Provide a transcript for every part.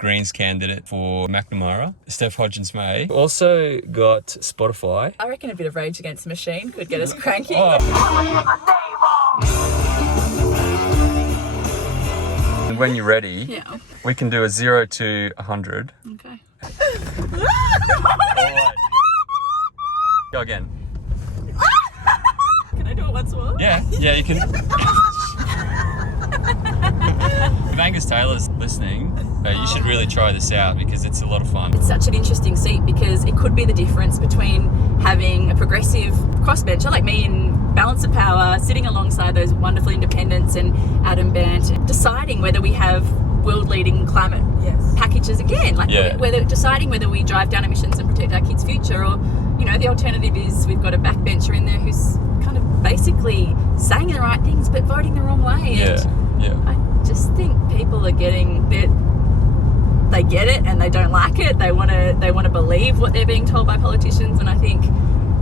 Greens candidate for Macnamara, Steph Hodgins-May. Also got Spotify. I reckon a bit of Rage Against the Machine could get us cranky. Oh. And when you're ready, Yeah. we can do a 0 to 100. Okay. Alright. Go again. Can I do it once more? Yeah, you can. If Angus Taylor's listening, you should really try this out because it's a lot of fun. It's such an interesting seat because it could be the difference between having a progressive crossbencher like me in balance of power, sitting alongside those wonderful independents and Adam Bant, deciding whether we have world-leading climate packages again, whether deciding whether we drive down emissions and protect our kids' future, or the alternative is we've got a backbencher in there who's kind of basically saying the right things but voting the wrong way. And I just think people are getting that. They get it and they don't like it. They want to believe what they're being told by politicians, and I think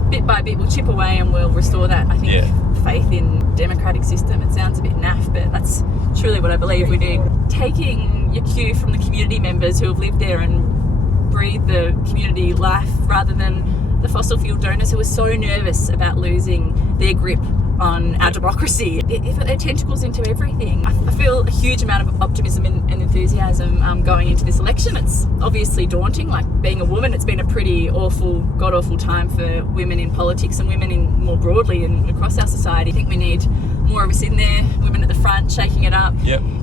bit by bit we'll chip away and we'll restore that. I think faith in democratic system. It sounds a bit naff, but that's truly what I believe we do. Taking your cue from the community members who have lived there and breathed the community life, rather than the fossil fuel donors who are so nervous about losing their grip on our democracy. If it tentacles into everything. I feel a huge amount of optimism and enthusiasm going into this election. It's obviously daunting. Like being a woman, it's been a pretty awful, god-awful time for women in politics and women in more broadly and across our society. I think we need more of us in there, women at the front, shaking it up,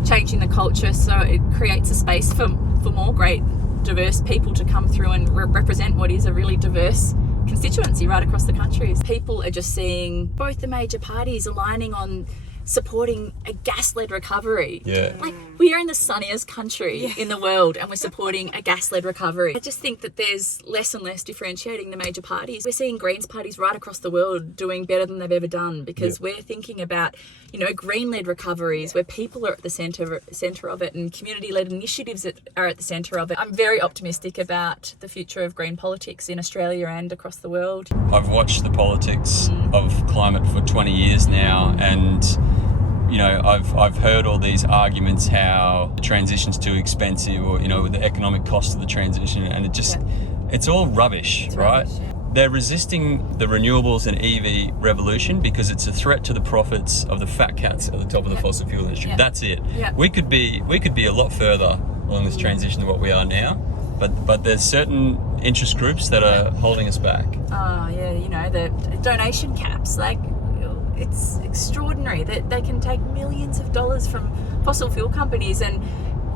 changing the culture so it creates a space for more great, diverse people to come through and represent what is a really diverse constituency right across the country. People are just seeing both the major parties aligning on supporting a gas-led recovery. Like, we are in the sunniest country in the world and we're supporting a gas-led recovery. I just think that there's less and less differentiating the major parties. We're seeing Greens parties right across the world doing better than they've ever done because we're thinking about, green-led recoveries where people are at the centre of it and community-led initiatives that are at the centre of it. I'm very optimistic about the future of green politics in Australia and across the world. I've watched the politics of climate for 20 years now, and I've heard all these arguments how the transition's too expensive, or the economic cost of the transition, and it's all rubbish, right? They're resisting the renewables and EV revolution because it's a threat to the profits of the fat cats at the top of the fossil fuel industry. That's it. We could be a lot further along this transition than what we are now, but there's certain interest groups that are holding us back. The donation caps, it's extraordinary that they can take millions of dollars from fossil fuel companies and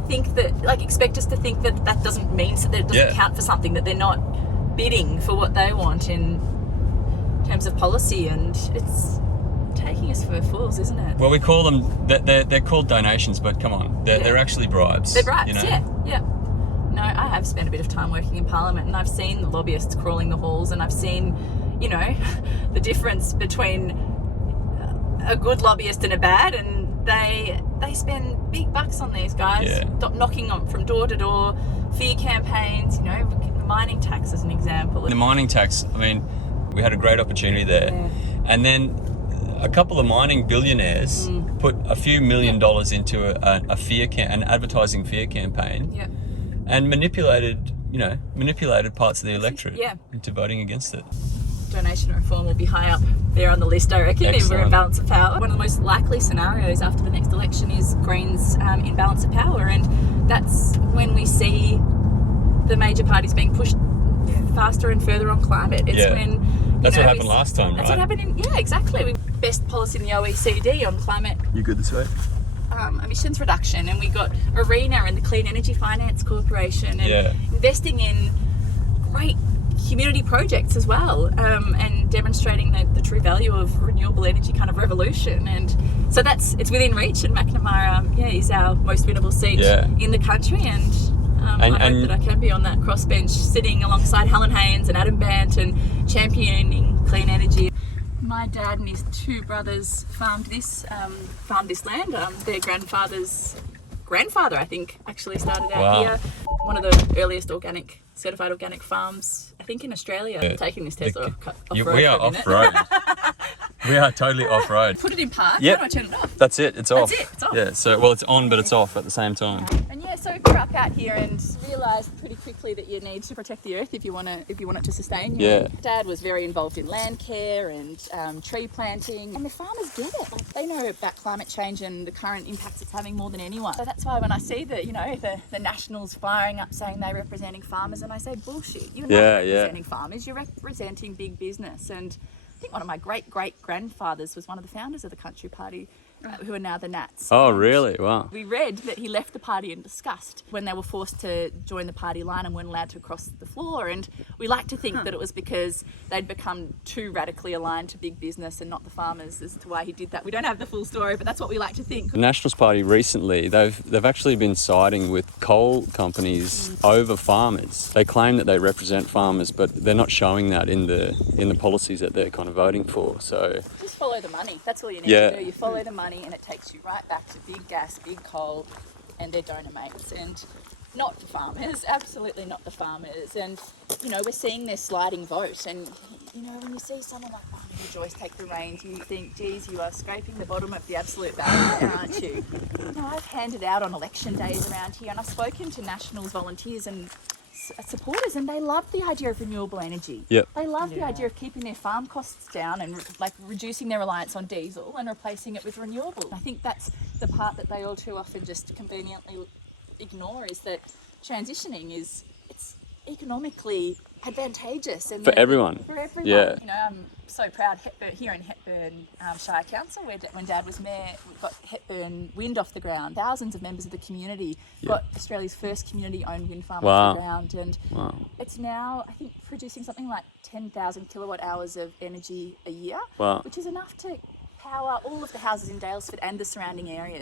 think that, expect us to think that doesn't mean that it doesn't count for something, that they're not bidding for what they want in terms of policy, and it's taking us for fools, isn't it? Well, we call them, they're called donations, but come on, they're actually bribes. They're bribes, No, I have spent a bit of time working in Parliament and I've seen the lobbyists crawling the halls, and I've seen, the difference between a good lobbyist and a bad, and they spend big bucks on these guys, knocking on from door to door, fear campaigns, the mining tax as an example. The mining tax, we had a great opportunity there, and then a couple of mining billionaires put a few $1 million into an advertising fear campaign, and manipulated parts of the electorate into voting against it. Donation reform will be high up there on the list, I reckon. If we're in balance of power. One of the most likely scenarios after the next election is Greens in balance of power, and that's when we see the major parties being pushed faster and further on climate. It's when that's what happened last time, right? That's what happened exactly. Best policy in the OECD on climate. You good this way? Emissions reduction, and we got ARENA and the Clean Energy Finance Corporation, and investing in great community projects as well, and demonstrating the true value of renewable energy kind of revolution. And so it's within reach, and Macnamara is our most winnable seat in the country, and I hope that I can be on that crossbench sitting alongside Helen Haynes and Adam Bant and championing clean energy. My dad and his two brothers farmed this land. Their grandfather's grandfather, I think, actually started out here. One of the earliest certified organic farms, I think, in Australia. Taking this Tesla off-road. We are off-road. We are totally off-road. Put it in park. Yep. How do I turn it off? That's it. It's off. That's it. It's off. Yeah. So, it's on, but it's off at the same time. And Yeah, so we grew up out here and realised pretty quickly that you need to protect the earth if you want it to sustain you. Yeah. Dad was very involved in land care and tree planting, and the farmers get it. Like, they know about climate change and the current impacts it's having more than anyone. So that's why when I see that, the Nationals firing up saying they're representing farmers, and I say bullshit. You're not representing farmers. You're representing big business. And I think one of my great-great-grandfathers was one of the founders of the Country Party, who are now the Nats. Oh, And really? Wow. we read that he left the party in disgust when they were forced to join the party line and weren't allowed to cross the floor. And we like to think that it was because they'd become too radically aligned to big business and not the farmers as to why he did that. We don't have the full story, but that's what we like to think. The Nationals Party recently, they've actually been siding with coal companies over farmers. They claim that they represent farmers, but they're not showing that in the policies that they're kind of voting for. So just follow the money. That's all you need to do. You follow the money and it takes you right back to big gas, big coal and their donor mates, and not the farmers, absolutely not the farmers. And we're seeing this sliding vote, and when you see someone like Barnaby Joyce take the reins, you think, geez, you are scraping the bottom of the absolute barrel there, aren't you? I've handed out on election days around here, and I've spoken to Nationals volunteers and supporters, and they love the idea of renewable energy. Yep. They love the idea of keeping their farm costs down and reducing their reliance on diesel and replacing it with renewable. I think that's the part that they all too often just conveniently ignore, is that transitioning it's economically advantageous and for everyone. For everyone. Yeah. I'm so proud here in Hepburn Shire Council, where when Dad was mayor, we got Hepburn Wind off the ground. Thousands of members of the community got Australia's first community-owned wind farm off the ground, and it's now, I think, producing something like 10,000 kilowatt hours of energy a year, which is enough to power all of the houses in Daylesford and the surrounding areas.